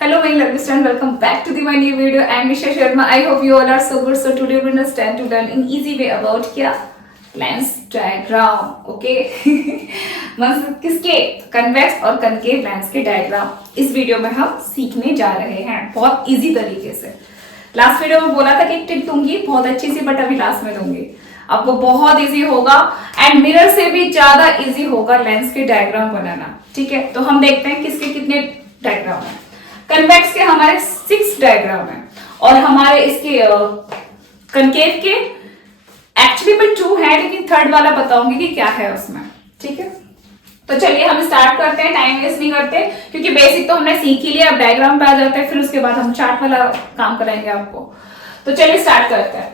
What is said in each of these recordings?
Hello my lovely students, welcome back to the my new video. I am Nisha Sharma. I hope you all are so good. So today we understand to learn in easy way about क्या lens diagram. Okay मतलब किसके convex और concave lens के diagram इस video में हम सीखने जा रहे हैं बहुत इजी तरीके से. लास्ट वीडियो में बोला था कि एक टिप दूंगी बहुत अच्छी सी, बट अभी लास्ट में दूंगी. आपको बहुत इजी होगा एंड मिरर से भी ज्यादा इजी होगा लेंस के डायग्राम बनाना. ठीक है, तो हम देखते हैं किसके कितने डायग्राम है. कन्वेक्स के हमारे 6 डायग्राम है और हमारे इसके कनकेव के एक्चुअली में 2 है, लेकिन थर्ड वाला बताऊंगी कि क्या है उसमें. ठीक है, तो चलिए हम स्टार्ट करते हैं, टाइम वेस्ट नहीं करते क्योंकि बेसिक तो हमने सीख ही लिया. अब डायग्राम पे आ जाते हैं, फिर उसके बाद हम चार्ट वाला काम कराएंगे आपको. तो चलिए स्टार्ट करते हैं.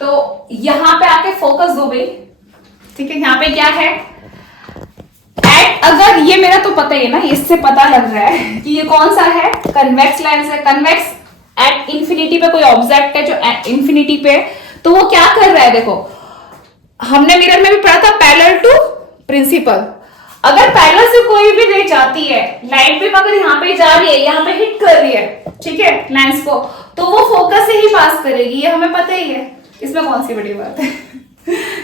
तो यहां पे आके फोकस दो भाई. ठीक है, यहाँ पे क्या है अगर ये मेरा तो पता ही है ना, इससे पता लग रहा है कि ये कौन सा है, कन्वेक्स लेंस है. कन्वेक्स एट इंफिनिटी पे कोई ऑब्जेक्ट है जो इंफिनिटी पे, तो वो क्या कर रहा है. देखो हमने मिरर में भी पढ़ा था पैरेलल टू प्रिंसिपल. अगर पैरेलल से कोई भी रे जाती है, लाइट बीम अगर यहाँ पे जा रही है, यहाँ पे हिट कर रही है, ठीक है, लेंस को, तो वो फोकस से ही पास करेगी. ये हमें पता ही है, इसमें कौन सी बड़ी बात है.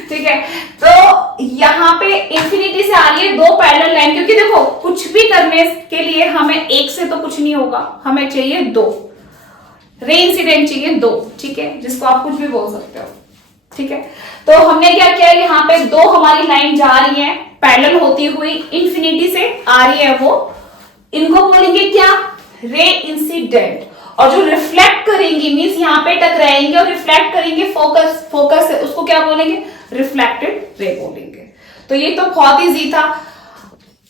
ठीक है, तो यहाँ पे इंफिनिटी से आ रही है 2 पैरेलल लाइन, क्योंकि देखो कुछ भी करने के लिए हमें एक से तो कुछ नहीं होगा, हमें चाहिए 2 रे इंसिडेंट चाहिए 2. ठीक है, जिसको आप कुछ भी बोल सकते हो. ठीक है, तो हमने क्या किया, यहाँ पे 2 हमारी लाइन जा रही है पैरेलल होती हुई, इंफिनिटी से आ रही है वो. इनको बोलेंगे क्या, रे इंसिडेंट. और जो रिफ्लेक्ट करेंगी मींस यहाँ पे टकराएंगे और रिफ्लेक्ट करेंगे फोकस से, उसको क्या बोलेंगे, रिफ्लेक्टेड रे बोलेंगे. तो ये तो बहुत इजी था.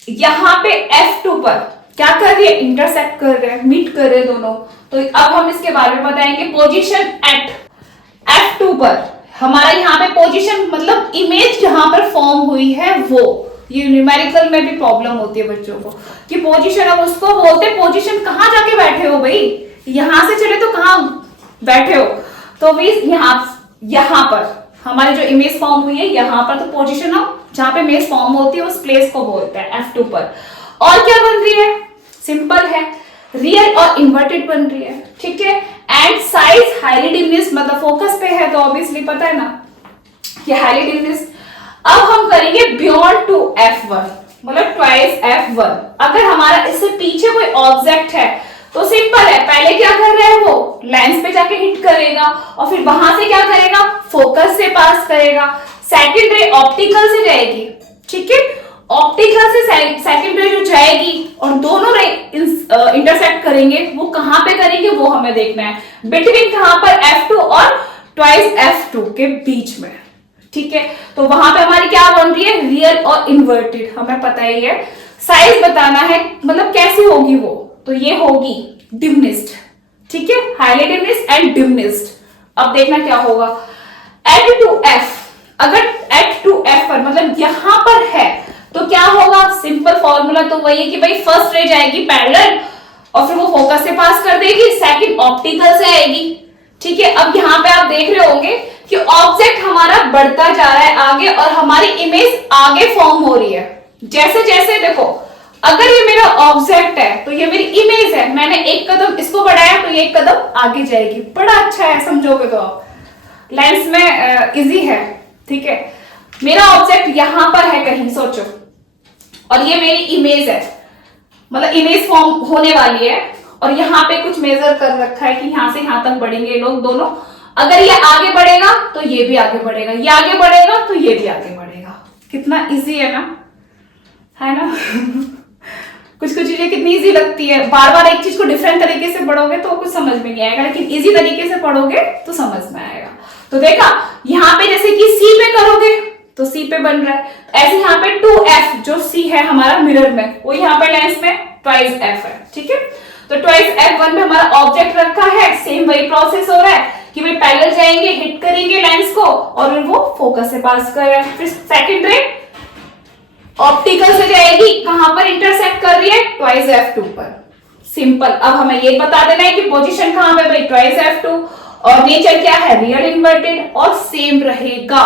यहाँ पे F2 पर क्या कर रही है, इंटरसेक्ट कर रहे हैं, मीट कर रहे हैं दोनों. तो अब हम इसके बारे में बताएंगे. पोजीशन एट F2 पर हमारा यहाँ पे पोजीशन मतलब इमेज जहां पर फॉर्म हुई है वो, ये न्यूमेरिकल में भी प्रॉब्लम होती है बच्चों को कि पोजीशन, अब उसको बोलते हैं पोजीशन कहां जाके बैठे हो भाई, यहां से चले तो कहां बैठे हो. तो भी यहां पर हमारी जो इमेज फॉर्म हुई है यहां पर, तो पोजीशन ऑफ जहां पे इमेज फॉर्म होती है उस प्लेस को बोलते हैं F2 पर. और क्या बन रही है, सिंपल है, रियल और इन्वर्टेड बन रही है. ठीक है, एंड साइज हाईली डिमिनिश्ड, मतलब फोकस पे है तो ऑब्वियसली पता है ना कि हाईली डिमिनिश्ड. अब हम करेंगे बियॉन्ड टू F1, मतलब ट्वाइस F1. अगर हमारा इससे पीछे कोई ऑब्जेक्ट है तो सिंपल है, पहले क्या कर रहा है वो लेंस पे जाके हिट करेगा और फिर वहां से क्या करेगा, फोकस से पास करेगा. सेकंड रे ऑप्टिकल से जाएगी. ठीक है, ऑप्टिकल से सेकंड रे जो जाएगी और दोनों रे इंटरसेक्ट करेंगे, वो कहां पे करेंगे वो हमें देखना है. बिटवीन कहां पर, F2 और ट्वाइस F2 के बीच में. ठीक है, तो वहां पे हमारी क्या बन रही है, रियल और इन्वर्टेड, हमें पता ही है. साइज बताना है, मतलब कैसी होगी वो, तो ये होगी डिमिनिश्ड. ठीक है, हाईली डिमिनिश्ड एंड डिमिनिश्ड. अब देखना क्या होगा, एट टू F, अगर एट टू F पर मतलब यहां पर है तो क्या होगा, सिंपल फॉर्मूला तो वही है कि भाई फर्स्ट रे जाएगी पैरेलल और फिर वो फोकस से पास कर देगी, सेकंड ऑप्टिकल से आएगी. ठीक है, अब यहाँ पे आप देख रहे होंगे कि ऑब्जेक्ट हमारा बढ़ता जा रहा है आगे और हमारी इमेज आगे फॉर्म हो रही है. जैसे जैसे देखो, अगर ये मेरा ऑब्जेक्ट है तो ये मेरी इमेज है, मैंने एक कदम इसको बढ़ाया तो ये एक कदम आगे जाएगी. बड़ा अच्छा है, समझोगे तो आप लेंस में इजी है. ठीक है, मेरा ऑब्जेक्ट यहां पर है कहीं, सोचो, और ये मेरी इमेज है, मतलब इमेज फॉर्म होने वाली है और यहाँ पे कुछ मेजर कर रखा है कि यहां से यहां तक बढ़ेंगे लोग दोनों. अगर ये आगे बढ़ेगा तो ये भी आगे बढ़ेगा, ये आगे बढ़ेगा तो ये भी आगे बढ़ेगा. कितना इजी है ना, है ना. कुछ कुछ चीजें कितनी इजी लगती है, बार बार एक चीज को डिफरेंट तरीके से पढ़ोगे तो कुछ समझ में नहीं आएगा, लेकिन इजी तरीके से पढ़ोगे तो समझ में आएगा. तो देखा यहाँ पे जैसे कि C पे करोगे तो C पे बन रहा है, ऐसे यहाँ पे 2F जो C है हमारा मिरर में, वो यहाँ पे लेंस में ट्वाइस F है. ठीक है, तो ट्वाइस F1 पे हमारा ऑब्जेक्ट रखा है, सेम वही प्रोसेस हो रहा है कि भाई पैरेलल जाएंगे, हिट करेंगे लेंस को और वो फोकस से पास कर रहा है. फिर सेकंड रे ऑप्टिकल से जाएगी, कहां पर इंटरसेक्ट कर रही है, ट्वाइस F2 पर. सिंपल. अब हमें ये बता देना है कि पोजीशन कहां पे, भाई ट्वाइस F2, और नेचर क्या है, रियल इन्वर्टेड, और सेम रहेगा.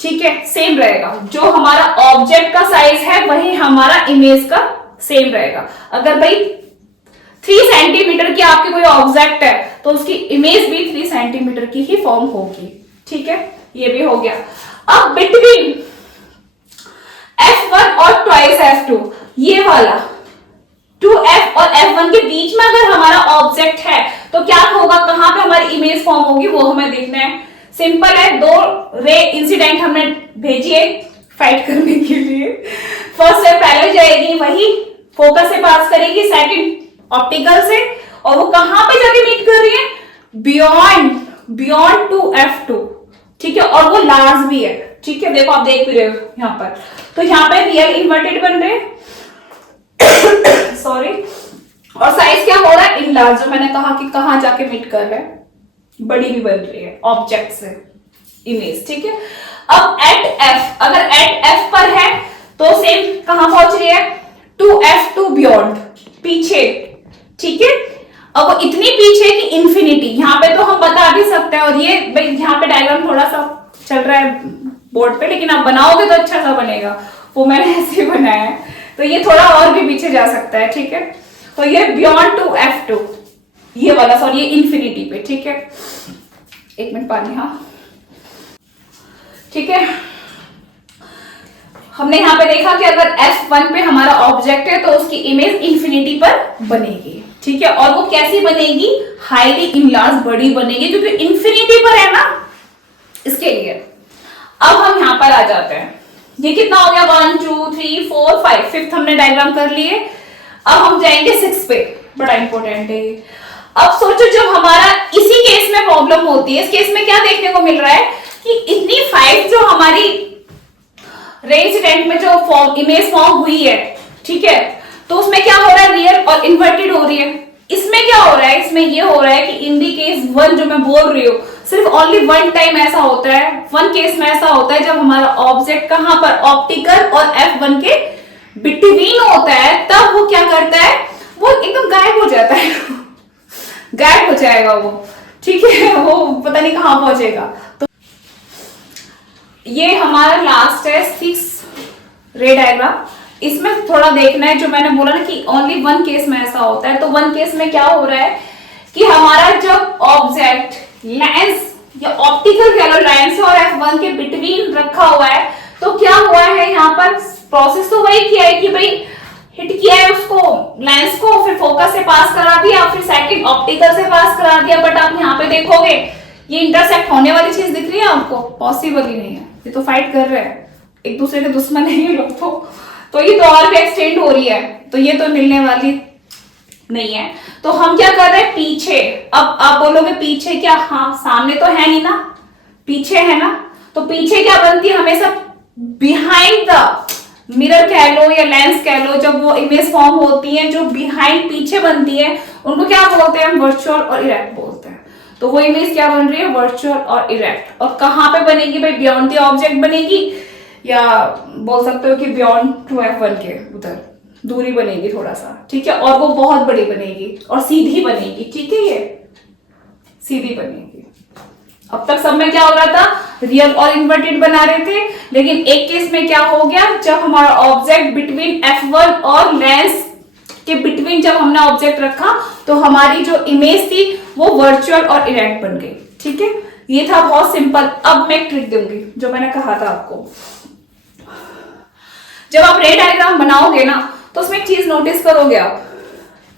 ठीक है, सेम रहेगा, जो हमारा ऑब्जेक्ट का साइज है वही हमारा इमेज का सेम रहेगा। अगर भाई 3 सेंटीमीटर की आपकी कोई ऑब्जेक्ट है तो उसकी इमेज भी 3 सेंटीमीटर की ही फॉर्म होगी। ठीक है, ये भी हो गया। अब बिटवीन F1 और ट्वाइस F2, ये वाला 2F और F1 के बीच में अगर हमारा ऑब्जेक्ट है तो क्या होगा, कहां पे हमारी इमेज फॉर्म होगी वो हमें देखना है। सिंपल है, 2 रे इंसिडेंट हमने भेजी है फाइट करने के लिए। फर्स्ट रे पहले जाएगी, वही फोकस से पास करेगी, सेकंड ऑप्टिकल से, और वो कहां पे जाके मीट कर रही है, बियॉन्ड 2F2। ठीक है, और वो लार्ज भी है। ठीक है, देखो आप देख भी रहे हो यहां पर, तो यहां पे रियल इन्वर्टेड बन रहे हैं सॉरी, और साइज क्या हो रहा है, इनलार्ज, जो मैंने कहा कि कहां जाके मीट कर रहा है, बड़ी भी बन रही है ऑब्जेक्ट से इमेज। ठीक है, अब एट F, अगर एट F पर है तो सेम कहां पहुंच रही है, 2F2 बियॉन्ड, पीछे। ठीक है, अब वो इतनी पीछे कि इंफिनिटी, यहां पे तो हम बता भी सकते हैं, और ये भाई यहाँ पे डायग्राम थोड़ा सा चल रहा है बोर्ड पे, लेकिन आप बनाओगे तो अच्छा सा बनेगा, वो मैंने ऐसे बनाया है, तो ये थोड़ा और भी पीछे जा सकता है। ठीक है, तो ये बियॉन्ड 2F2, ये वाला सॉरी, ये इंफिनिटी पे। ठीक है, 1 मिनट पानी, हाँ। ठीक है, हमने यहां पे देखा कि अगर F1 पे हमारा ऑब्जेक्ट है तो उसकी इमेज इंफिनिटी पर बनेगी। ठीक है, और वो कैसी बनेगी, हाईली इनलार्ज, बड़ी बनेगी, क्योंकि इंफिनिटी पर है ना, इसके लिए। अब हम यहां पर आ जाते हैं, ये कितना हो गया, 1 2 3 4 5, फिफ्थ हमने डायग्राम कर लिए। अब हम जाएंगे 6 पे, बड़ा इंपॉर्टेंट है। अब सोचो जब हमारा इसी केस में प्रॉब्लम होती है, इस केस में क्या देखने को मिल रहा है कि इतनी 5 जो हमारी रे इंसिडेंट में जो फॉर्म इमेज फॉर्म हुई है, ठीक है, तो उसमें क्या हो रहा है, रियल और इन्वर्टेड हो रही है। इसमें क्या हो रहा है, इसमें ये हो रहा है कि इन दी केस 1 जो मैं बोल रही हूँ, सिर्फ ओनली 1 टाइम ऐसा होता है, 1 केस में ऐसा होता है जब हमारा ऑब्जेक्ट कहां पर, ऑप्टिकल और F1 के बिटवीन होता है, तब वो क्या करता है, वो एकदम गायब हो जाता है गायब हो जाएगा वो। ठीक है, वो पता नहीं कहां पहुंचेगा। तो ये हमारा लास्ट है 6 रे डायग्राम। इसमें थोड़ा देखना है, जो मैंने बोला ना कि ओनली 1 केस में ऐसा होता है, तो 1 केस में क्या हो रहा है कि हमारा जब ऑब्जेक्ट लेंस या ऑप्टिकल कह लो लेंस और F1 के बिटवीन रखा हुआ है, तो क्या हुआ है यहाँ पर, प्रोसेस तो वही किया है कि भाई हिट किया है उसको, लेंस को, फिर फोकस से पास करा दिया, फिर सेकंड ऑप्टिकल से पास करा दिया। बट आप यहाँ पे देखोगे ये इंटरसेक्ट होने वाली चीज दिख रही है आपको, पॉसिबल ही नहीं है, ये तो फाइट कर रहे हैं, एक दूसरे के दुश्मन है ये लोग, तो ये तो और भी एक्सटेंड हो रही है, तो ये तो मिलने वाली नहीं है। तो हम क्या कर रहे हैं, पीछे। अब आप बोलोगे पीछे क्या, हाँ सामने तो है नहीं ना, पीछे है ना, तो पीछे क्या बनती है हमेशा, बिहाइंड द मिरर कह लो या लेंस कह लो, जब वो इमेज फॉर्म होती है जो बिहाइंड पीछे बनती है, उनको क्या बोलते हैं, वर्चुअल और इरेक्ट बोलते हैं। तो वो इमेज क्या बन रही है, वर्चुअल और इरेक्ट। और कहां पे बनेगी भाई, बियॉन्ड द ऑब्जेक्ट बनेगी, या बोल सकते हो कि बियॉन्ड 2F1 के उधर दूरी बनेगी थोड़ा सा। ठीक है, और वो बहुत बड़ी बनेगी और सीधी बनेगी। ठीक है, ये सीधी बनेगी। अब तक सब में क्या हो रहा था, रियल और इन्वर्टेड बना रहे थे, लेकिन एक केस में क्या हो गया, जब हमारा ऑब्जेक्ट बिटवीन F1 और लेंस के बिटवीन जब हमने ऑब्जेक्ट रखा, तो हमारी जो इमेज थी वो वर्चुअल और इरेक्ट बन गई। ठीक है, ये था बहुत सिंपल। अब मैं एक ट्रिक दूंगी जो मैंने कहा था आपको, जब आप रे डायग्राम बनाओगे ना, तो उसमें एक चीज नोटिस करोगे आप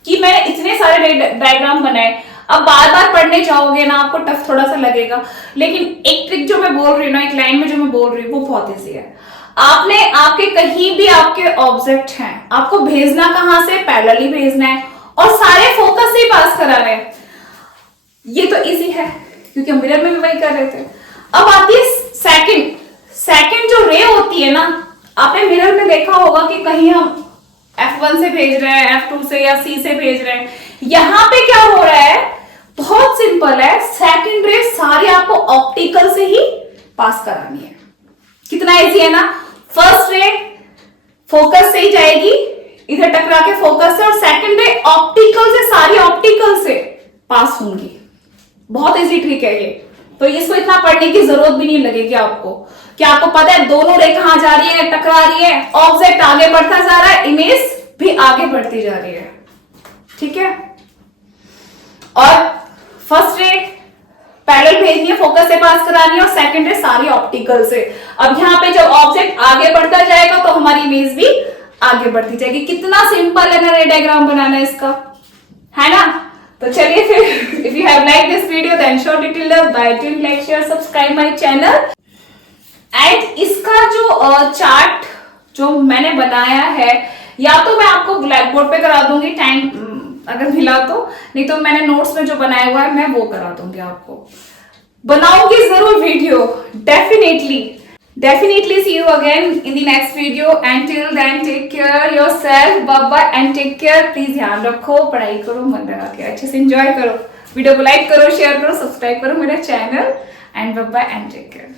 कि मैंने इतने सारे रे डायग्राम बनाए, अब बार बार पढ़ने जाओगे ना, आपको टफ थोड़ा सा लगेगा, लेकिन एक ट्रिक जो मैं बोल रही हूँ ना, एक लाइन में जो मैं बोल रही हूँ, वो बहुत ईजी है। आपने आपके कहीं भी आपके ऑब्जेक्ट हैं, आपको भेजना कहां से, पैरेलली भेजना है, और सारे फोकस से ही पास कराने हैं। ये तो इजी है क्योंकि हम मिरर में भी वही कर रहे थे। अब आती है सेकंड जो रे होती है ना, आपने मिरर में देखा होगा कि कहीं हम F1 से भेज रहे हैं, F2 से या C से भेज रहे हैं, यहां पे क्या हो रहा है, बहुत सिंपल है, सेकंड रे सारी आपको ऑप्टिकल से ही पास करानी है। कितना इजी है ना, फर्स्ट रे फोकस से ही जाएगी, इधर टकरा के फोकस से, और सेकंड रे ऑप्टिकल से, सारी ऑप्टिकल से पास होंगी। बहुत इजी ट्रिक है ये, तो इसको इतना पढ़ने की जरूरत भी नहीं लगेगी आपको। क्या आपको पता है दोनों रे कहां जा रही है, टकरा रही है, ऑब्जेक्ट आगे बढ़ता जा रहा है, इमेज भी आगे बढ़ती जा रही है, ठीक है। और फर्स्ट रे पैरेलल भेजनी है, फोकस से पास करानी है, और सेकंड रे सारी ऑप्टिकल से। अब यहाँ पे जब ऑब्जेक्ट आगे बढ़ता जाएगा तो हमारी इमेज भी आगे बढ़ती जाएगी। कितना सिंपल है ना रे डायग्राम बनाना इसका, है ना। तो चलिए फिर, if you have like this video then show it till the by to like share subscribe my channel. And इसका जो चार्ट जो मैंने बनाया है, या तो मैं आपको ब्लैक बोर्ड पे करा दूंगी टाइम अगर मिला तो, नहीं तो मैंने नोट्स में जो बनाया हुआ है मैं वो करा दूंगी आपको। बनाऊंगी जरूर video, definitely see you again in the next video and till then take care yourself, bye bye and take care। Please ध्यान रखो, पढ़ाई करो, मन लगा के अच्छे से एंजॉय करो, वीडियो को लाइक करो, शेयर करो, सब्सक्राइब करो मेरा channel and bye bye and take care.